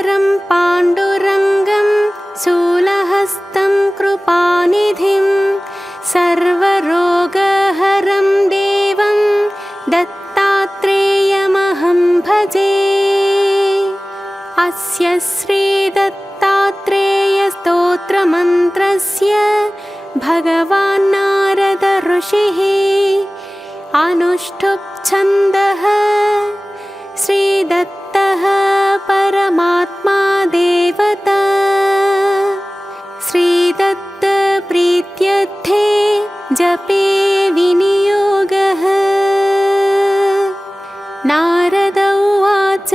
दिगम्बरं पाण्डुरङ्गं शूलहस्तं कृपानिधिं सर्वरोगहरं देवं दत्तात्रेयमहं भजे। अस्य श्रीदत्तात्रेयस्तोत्रमन्त्रस्य भगवान् नारद ऋषिः अनुष्ठुप् छन्दः। श्रीदत्तः परमात्मा देवता। श्रीदत्त प्रीत्यर्थे जपे विनियोगः। नारद उवाच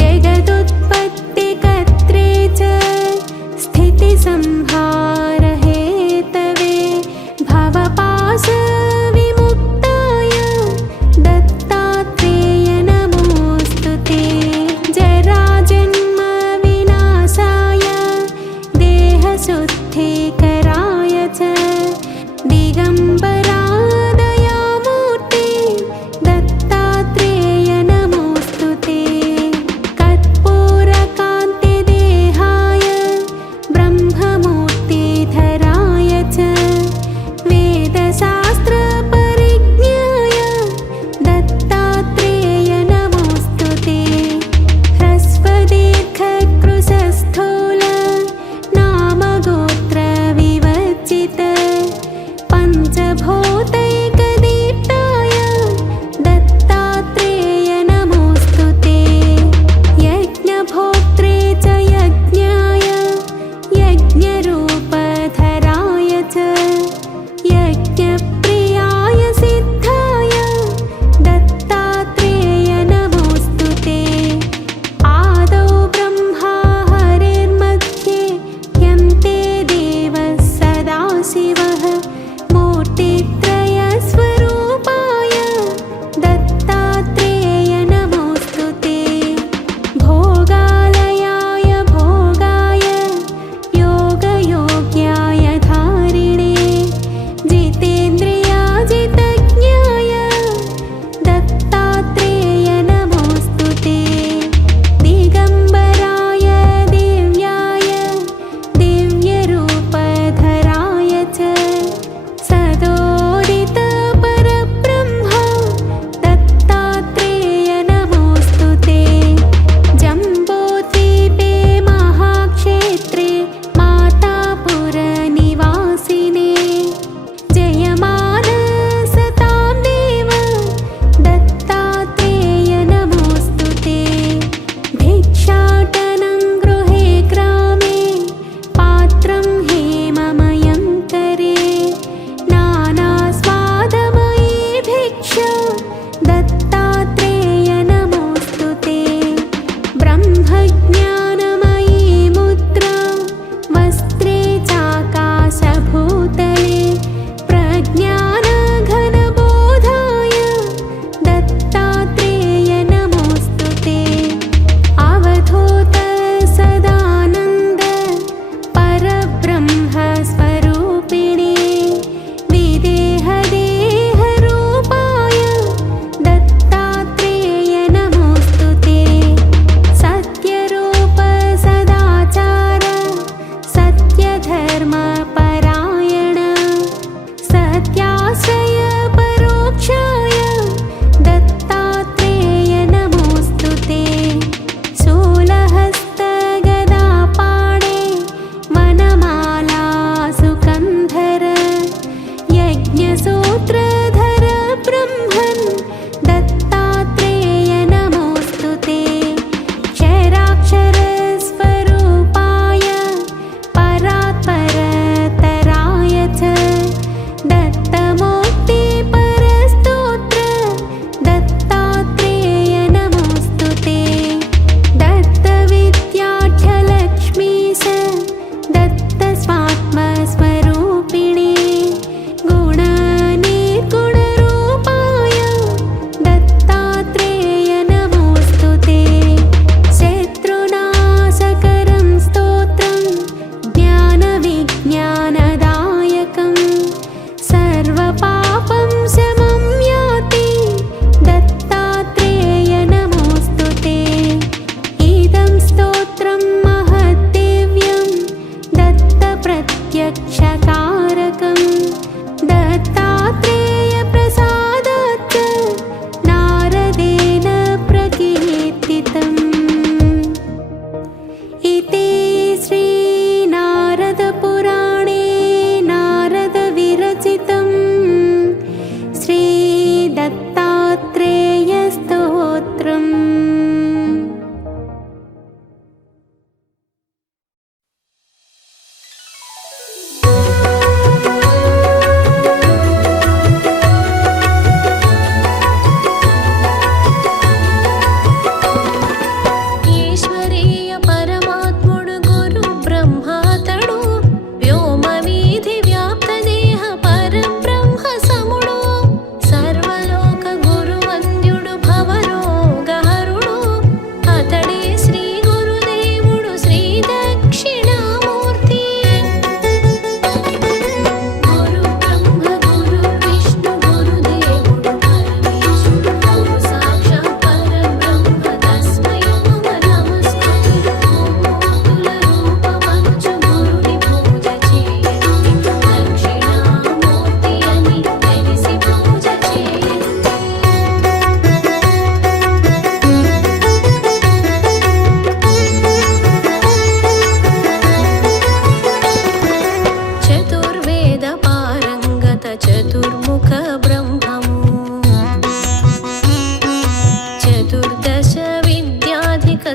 जगदुत्पत्तिकर्त्रे च स्थितिसंहारहेतवे भवपाशविमुक्ताय दत्तात्रेय नमोऽस्तु ते। जराजन्मविनाशाय देहशुद्धीकराय च दिगम्बरादयामूर्ते दत्तात्रेय नमोऽस्तु ते।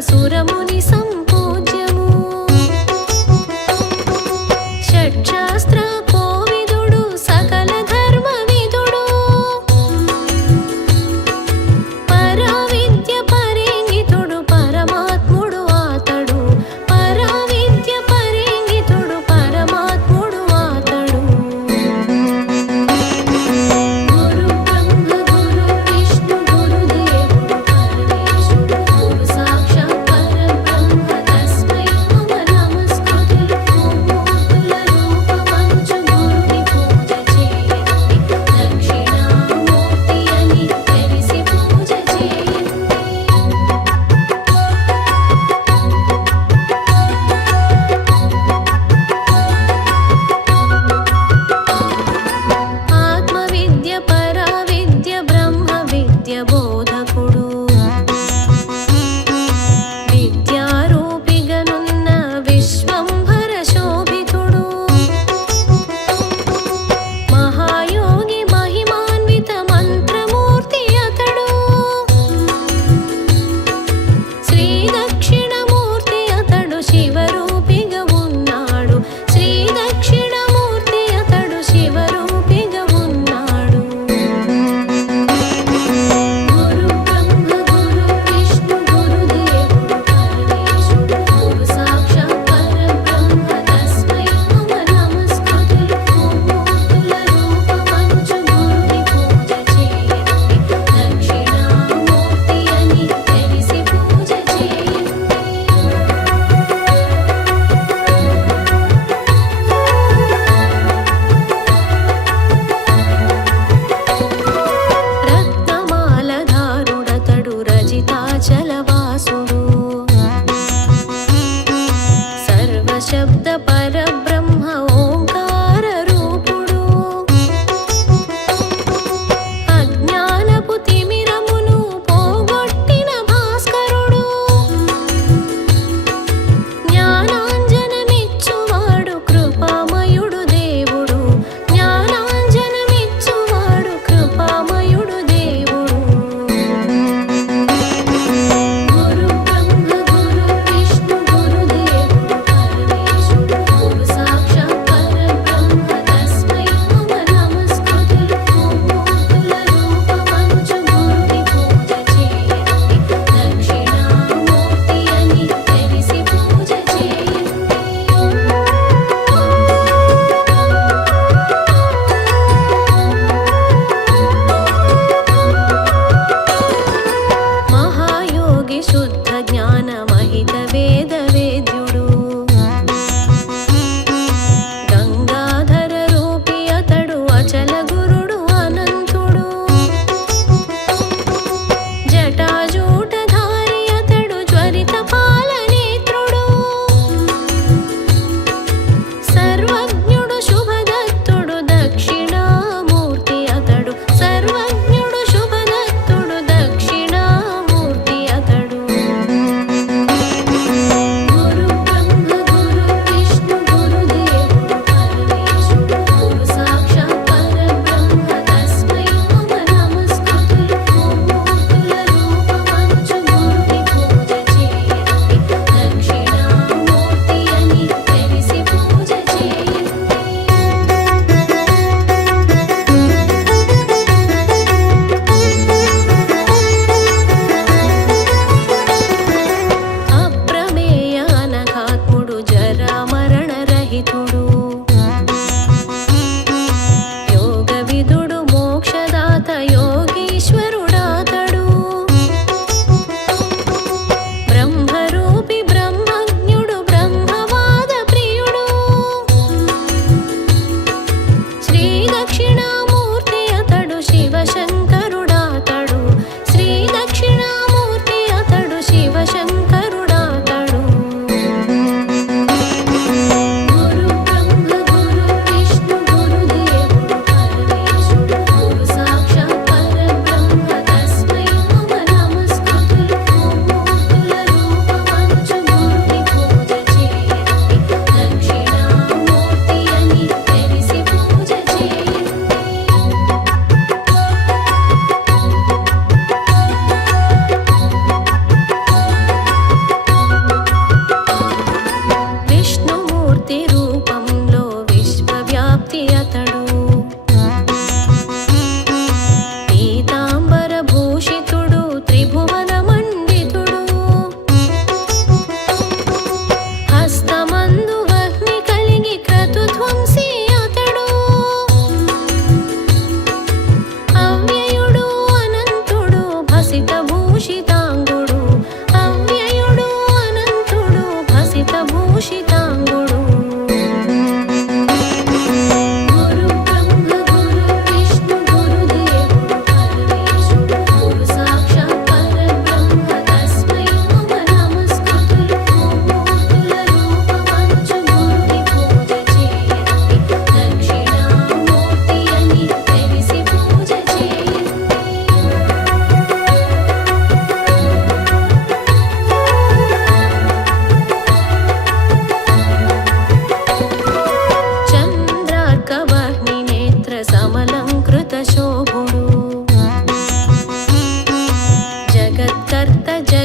సురముని సంపూజ్యము షట్శాస్త్ర కోవిదుడు సకల ధర్మ విదుడు పరావిద్య పరేంగితుడు పరమాత్ముడు ఆతడు పరావిద్య పరేంగితుడు పరమాత్ముడు ఆతడు గురు బ్రహ్మ గురు విష్ణు గురుదేవుడు పరమేశుడు గురు సాక్షాత్ పరబ్రహ్మ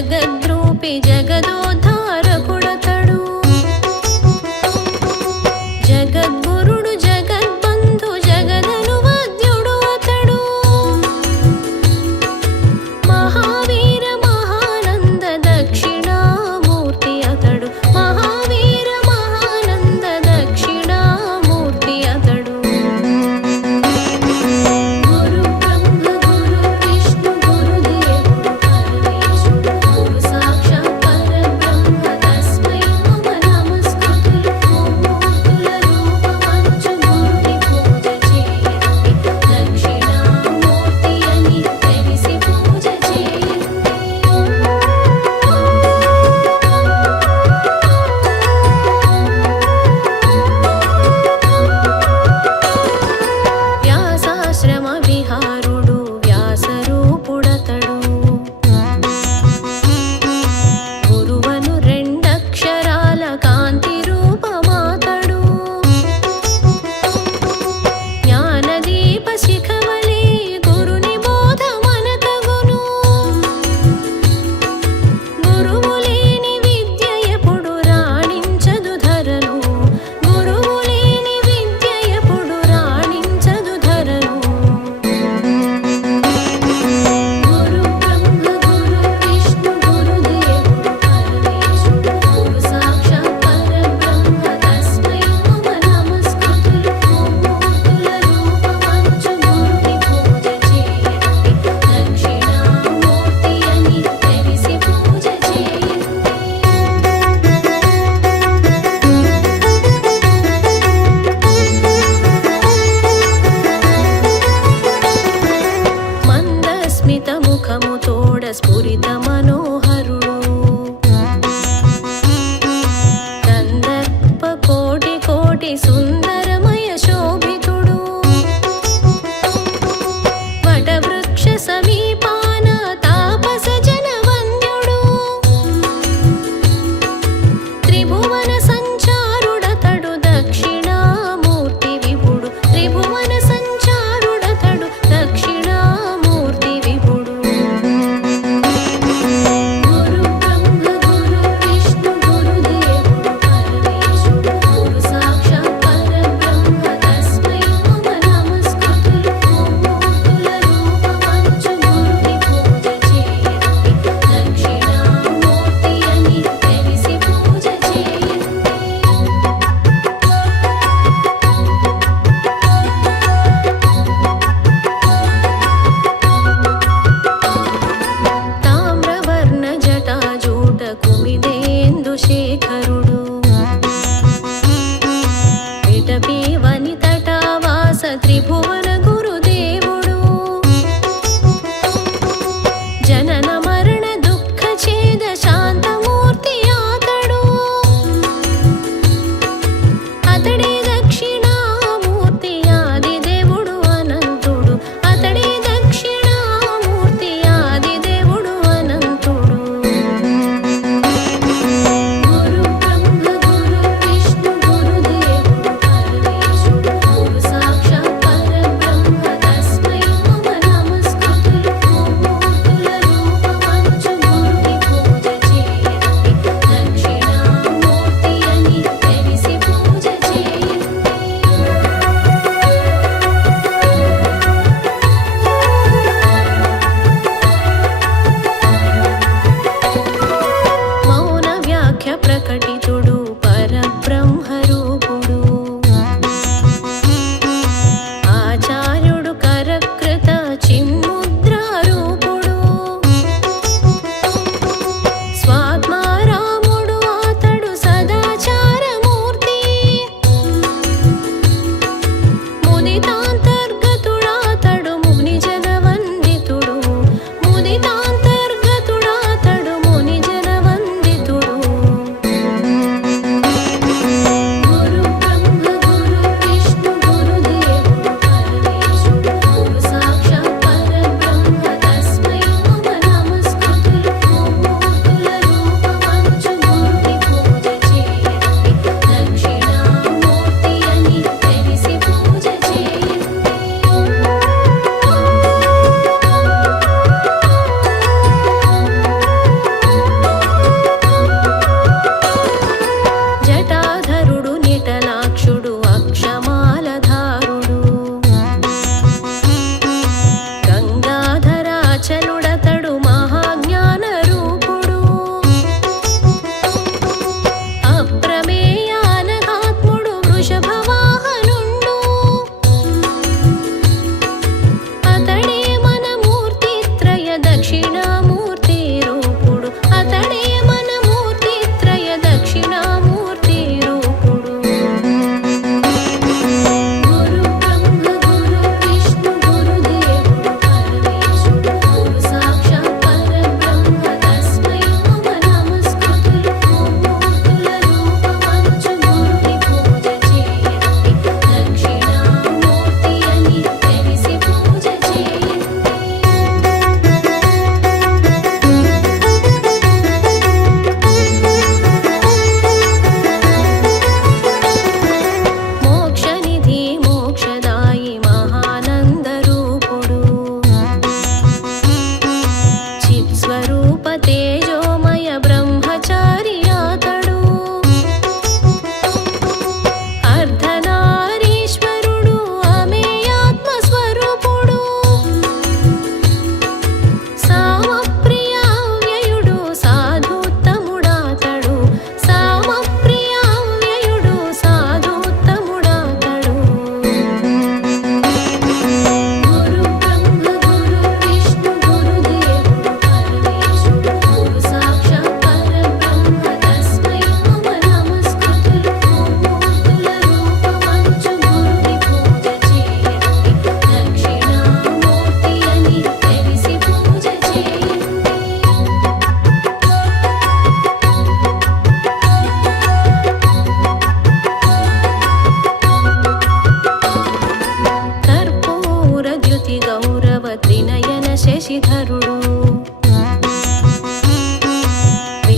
జగద్రూపి జగదోద్ధారకుడతడు జగద్గురుడు జగద్బంధు జగదనువాద్యుడు అతడు మహావీర మహానంద దక్షిణామూర్తి అతడు మహావీర మహానంద దక్షిణామూర్తి అతడు గురు బ్రహ్మ గురు విష్ణు గురుదేవుడు పరమేశుడు గురు సాక్షాత్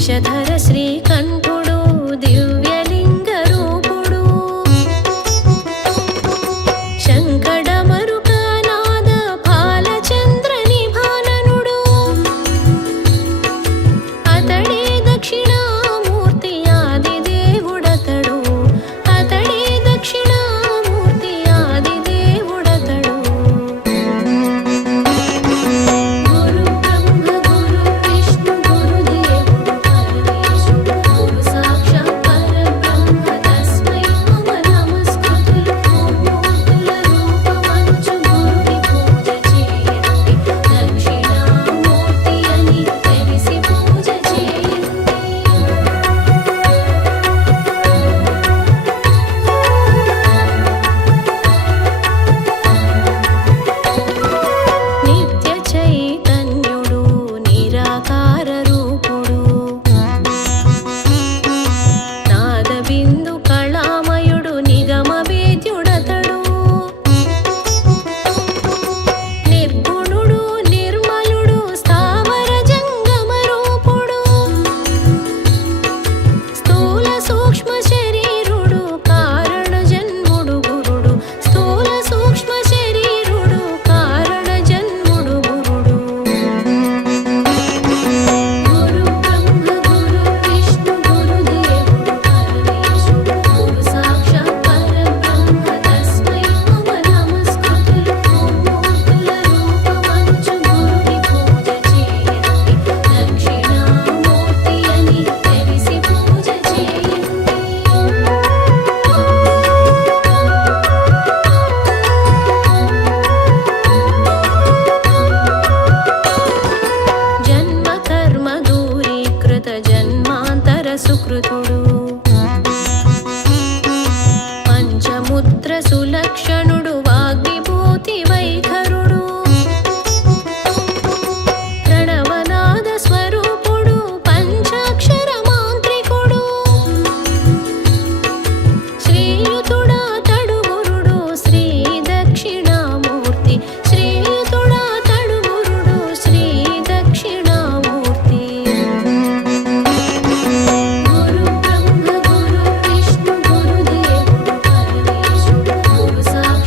శేషధర శ్రీకంఠుడు దివ్యలింగ రూపుడు శంకడమరుకనాద బాలచంద్ర నిభాననుడు అతడే దక్షిణామూర్తి ఆది దేవుడతడు అతడే దక్షిణామూర్తి ఆది దేవుడతడు గురు బ్రహ్మ గురు విష్ణు గురుదేవుడు పరమేశుడు గురు సాక్షాత్ పరబ్రహ్మ తస్మై నమ నమస్కృతులు మూర్తుల రూపమంచు గురుని పూజ చేయండి దక్షిణామూర్తి అని తెలిసి పూజ చేయండి నిత్య చైతన్యుడు నిరాకార రూపుడు నాదబిందు కళామయుడు నిగమ వేద్యుడతడు నిర్గుణుడు నిర్మలుడు స్థావర జంగమ రూపుడు స్థూల సూక్ష్మ శరీరుడు కారణ జన్ముడు గురుడు స్థూల సూక్ష్మ శరీరుడు కారణ జన్ముడు గురుడు గురు బ్రహ్మ గురు విష్ణు గురుదేవుడు పరమేశుడు గురు సాక్షాత్ పరబ్రహ్మ తస్మై నమ నమస్కృతులు మూర్తుల రూపమంచు గురుని పూజ చేయండి దక్షిణామూర్తి అని తెలిసి పూజ చేయండి జన్మ కర్మ దూరీకృత జన్మాంతర సుకృతుడు పంచముద్ర సులక్షణుడు వాగ్విభూతి వైఖరుడు ప్రణవనాద స్వరూపుడు పంచాక్షర మాంత్రికుడు శ్రీయుతుడా తడు గురుడు శ్రీ దక్షిణామూర్తి శ్రీయుతుడా తడు గురుడు శ్రీ దక్షిణామూర్తి గురు బ్రహ్మ గురు విష్ణు గురుదేవుడు పరమేశుడు గురు సాక్షాత్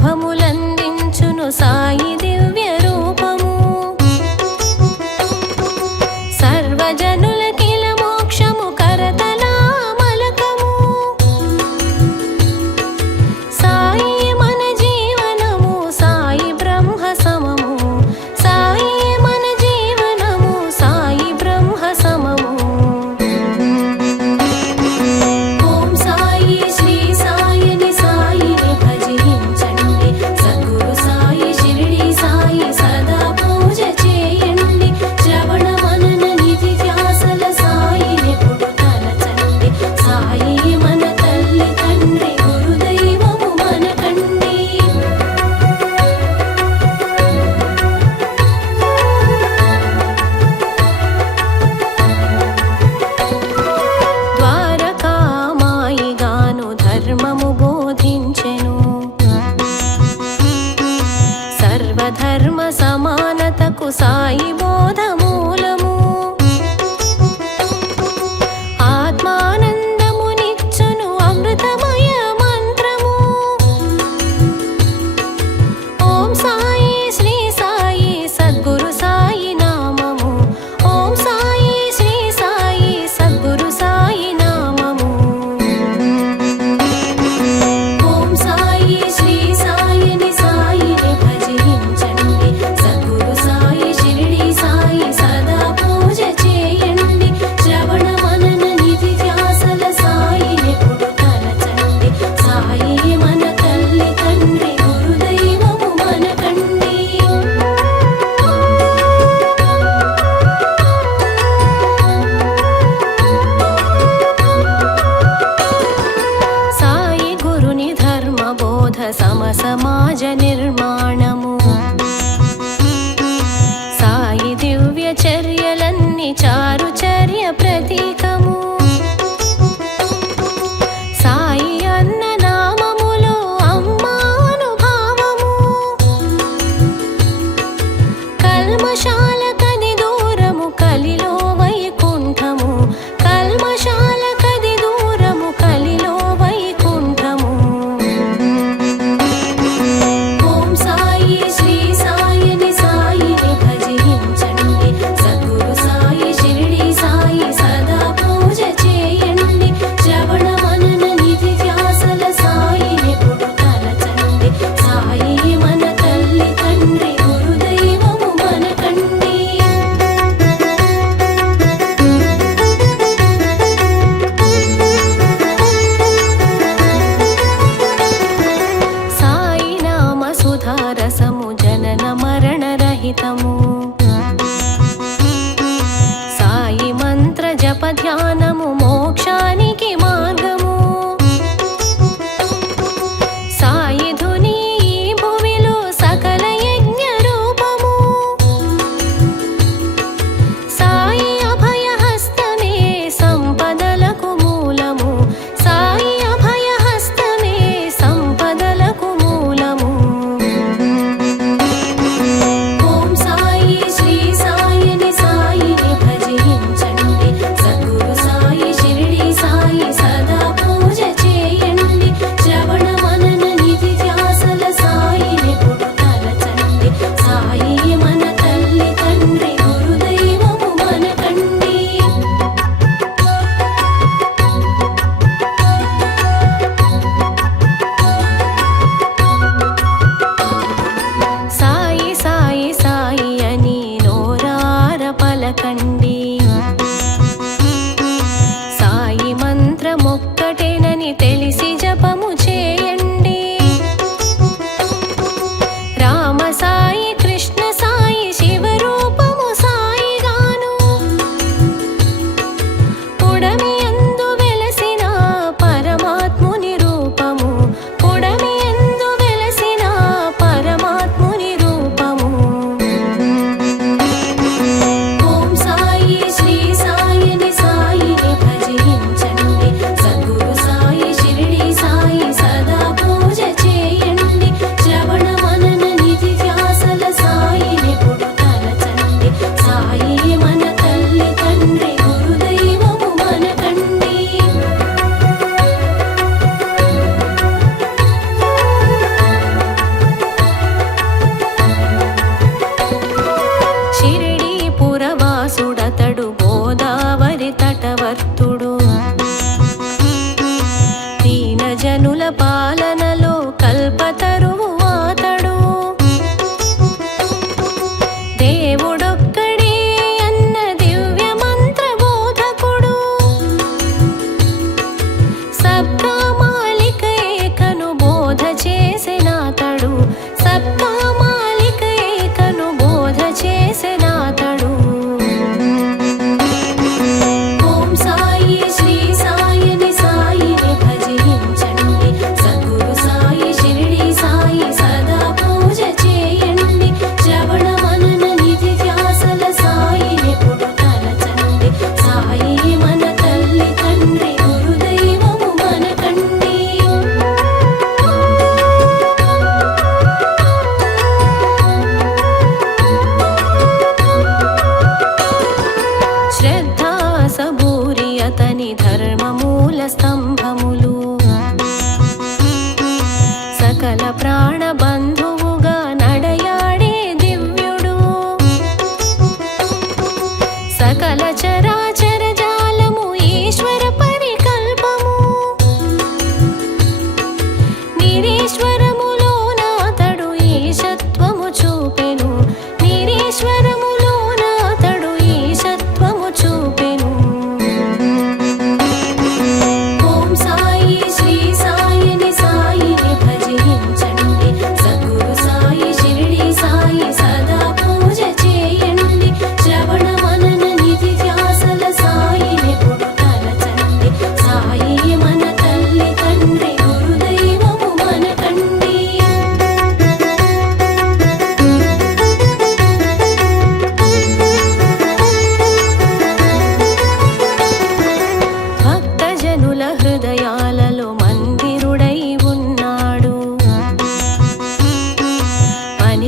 శుభములందించును సాయి దివ్య రూపము సర్వజనులకిల మోక్షము కరతలా మలకము సాయి మన జీవనము సాయి బ్రహ్మ సమము సాయి మన జీవనము సాయి బ్రహ్మ సమము ఓం సాయి శ్రీ సాయిని సాయిని భజించండి సద్గురు సాయి షిరిడి సాయి సదా పూజ చేయండి శ్రవణ మనన నిధి ధ్యాసల సాయిని ఎప్పుడు తలచండి సాయి మన తల్లి తండ్రి గురుదైవము మనకండి ద్వారకామాయిగాను ధర్మము బోధించెను సర్వధర్మ సమానతకు సాయి బోధ మూలము ఆత్మానందమునిచ్చును అమృతమయ మంత్రము ఓం సాయి శ్రీ సాయి సద్గురు సాయి నామము ఓం సాయి శ్రీ సాయి సద్గురు సాయి నామము ఓం సాయి శ్రీ సాయిని సాయిని భజించండి సద్గురు సాయి షిరిడి సాయి సదా పూజ చేయండి శ్రవణ మనన నిధి ధ్యాసల సాయిని ఎప్పుడు తలచండి సాయి మన తల్లి తండ్రి గురుదైవము మనకండి సాయి గురుని ధర్మ బోధ సమాజ నిర్మాణము సాయి దివ్య చర్యలన్నీ చారు చర్య ప్రతీకము సాయి అన్న నామములో అమ్మానుభావము కల్మశాల కది దూరము కలిలో వైకుంఠము కల్మశాల కది దూరము కలిలో వైకుంఠము ఓం సాయి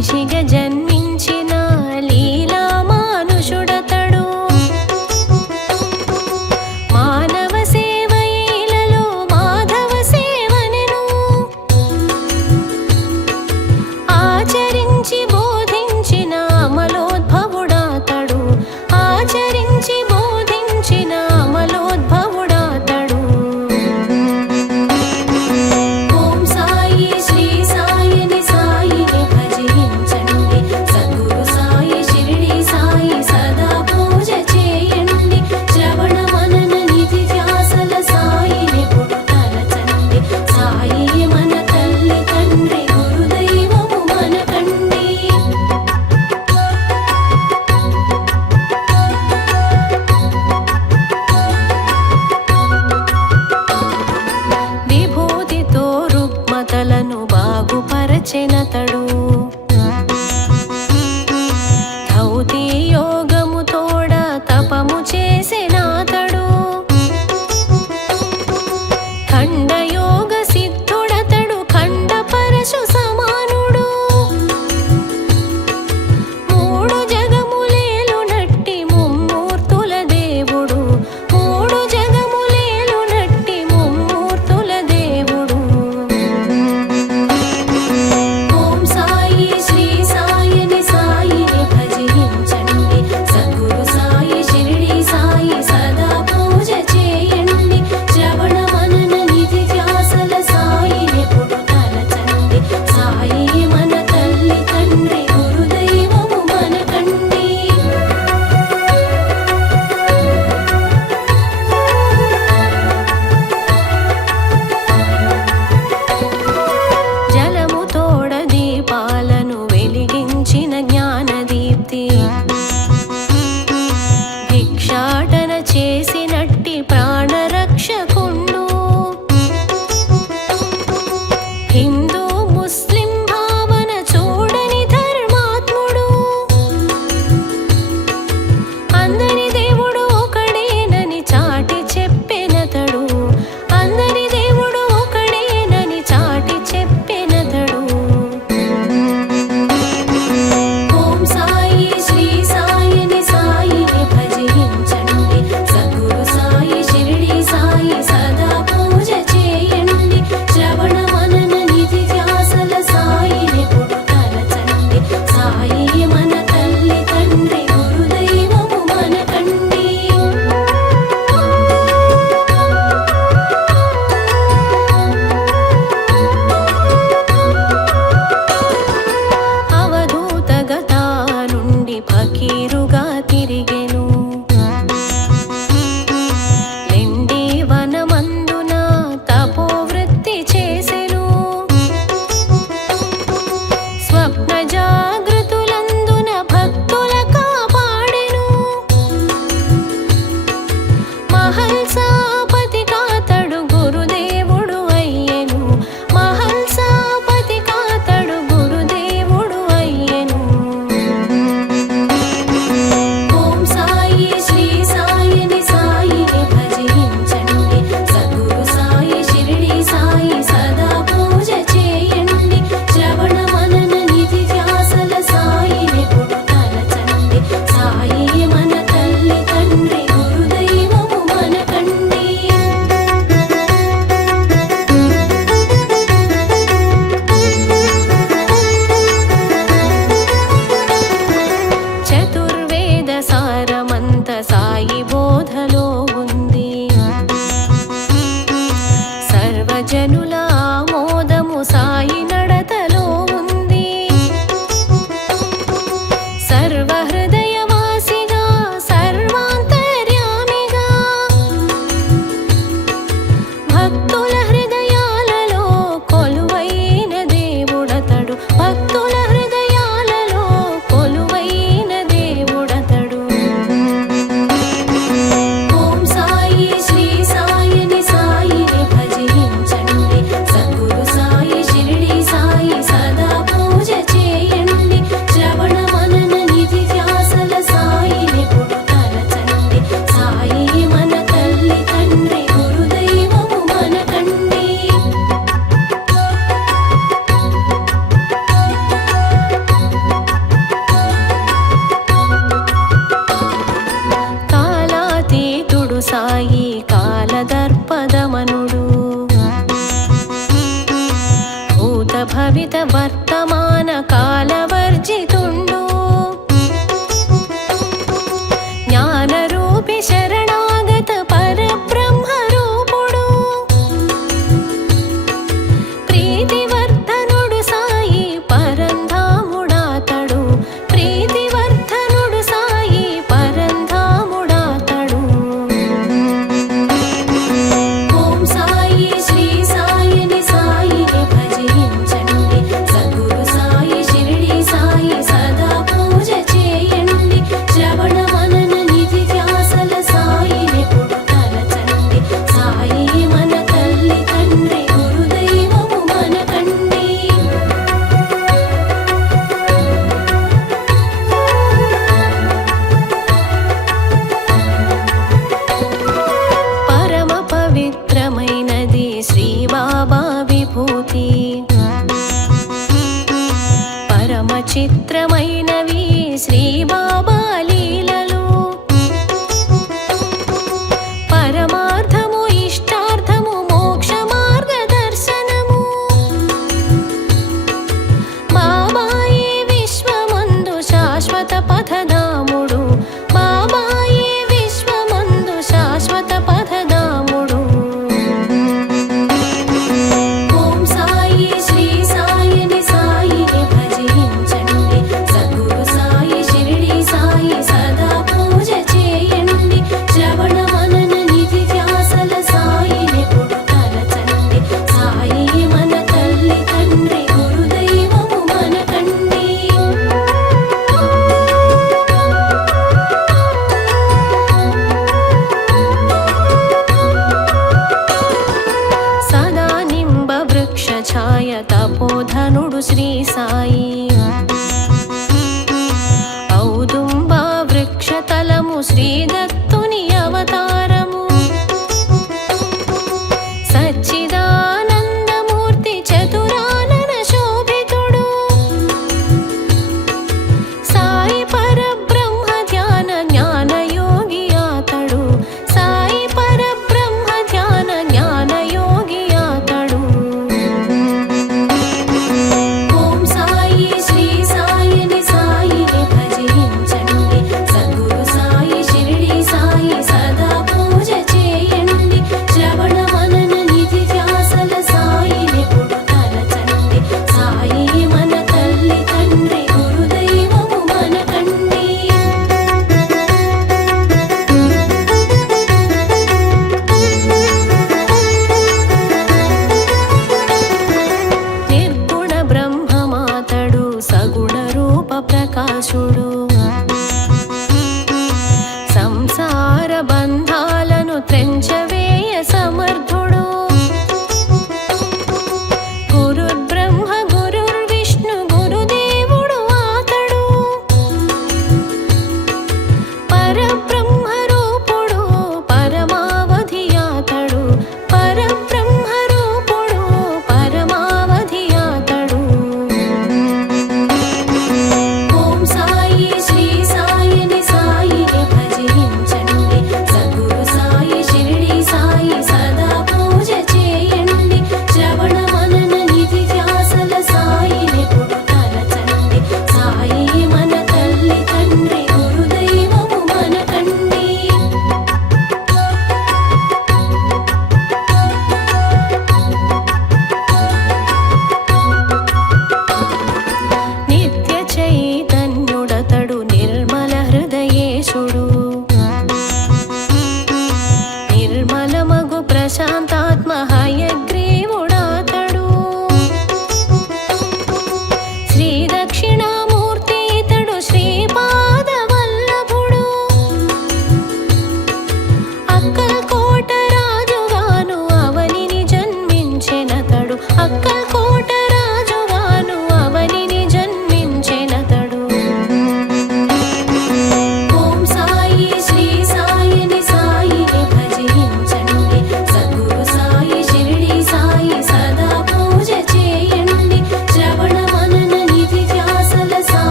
మనిషిగా జన్మించిన లీలా మానుషుడతడు మానవ సేవయిలలో మాధవ సేవనెను ఆచరించి బోధించిన అమలోద్భవుడాతడు ఆచరించి బోధించిన అమలోద్భవుడాతడు ఓం సాయి శ్రీ సాయిని సాయిని భజించండి సద్గురు సాయి షిరిడి సాయి సదా పూజ చేయండి శ్రవణ మనన నిధి ధ్యాసల సాయిని పుడు తలచండి సాయి మన తల్లి తండ్రి గురుదైవము మనకండి విభూతితో రుగ్మతలను బాగుపరచెనతడు ధౌతి యోగము తోడ తపము చేసెనాతడు ఖండయోగ సిద్ధుడతడు ఖండ పరశు సమానుడు మూడు జగములేలు నట్టి ముమ్మూర్తుల దేవుడు మూడు జగములేలు నట్టి ముమ్మూర్తుల దేవుడు ఓం సాయి వర్తమాన కాలవర్జితుండు జ్ఞానరూపి శరణాగత పరబ్రహ్మరూపుడు ప్రీతివర్ధనుడు సాయి పరంధాముడాతడు ప్రీతివర్ధనుడు సాయి పరంధాముడాతడు ఓం సాయి శ్రీ సాయిని సాయిని భజించండి సద్గురు సాయి షిరిడి సాయి సదా పూజ చేయండి శ్రవణ మనన నిధి ధ్యాసల సాయినెప్పుడు తలచండి సాయి మన తల్లి తండ్రి గురుదైవము మనకండి పరమ పవిత్రమైనది శ్రీ బాబా విభూతి పరమ చిత్రమైనవి శ్రీ బాబా లీలలు పరమార్థము ఇష్టార్థము మోక్ష మార్గదర్శనము బాబాయే విశ్వమందు శాశ్వత పథదాముడు బాబాయే విశ్వమందు శాశ్వత పథదాముడు ఓం సాయి శ్రీ సాయిని సాయిని భజించండి సద్గురు సాయి షిరిడి సాయి సదా పూజ చేయండి శ్రవణ మనన నిధి ధ్యాసల సాయినెప్పుడు తలచండి సాయి మన తల్లి తండ్రి గురుదైవము మనకండి సదా నింబ వృక్ష ఛాయ తపోధనుడు శ్రీ సాయి ఔదుంబ వృక్షతలము శ్రీ దత్తుని అవతారము సచ్చిదానందమూర్తి చతురానన శోభితుడు సాయి పరబ్రహ్మ ధ్యాన జ్ఞానయోగి అతడు సాయి పరబ్రహ్మ ధ్యాన జ్ఞానయోగి అతడు ఓం సాయి శ్రీ సాయిని సాయిని భజించండి సద్గురు సాయి షిరిడి సాయి సదా పూజ చేయండి శ్రవణ మనన నిధి ధ్యాసల సాయినెప్పుడు తలచండి సాయి మన తల్లి తండ్రి గురుదైవము మనకండి నిర్గుణ బ్రహ్మమాతడు సగుణ రూప ప్రకాశుడు సంసార బంధాలను త్రెంచవేయ సమర్థుడు గురుర్బ్రహ్మ గురుర్విష్ణు గురుదేవుడు అతడు పరబ్రహ్మ రూపుడు పరమావధి అతడు పరబ్రహ్మ రూపుడు పరమావధి అతడు ఓం సాయి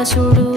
వ్యాసుడు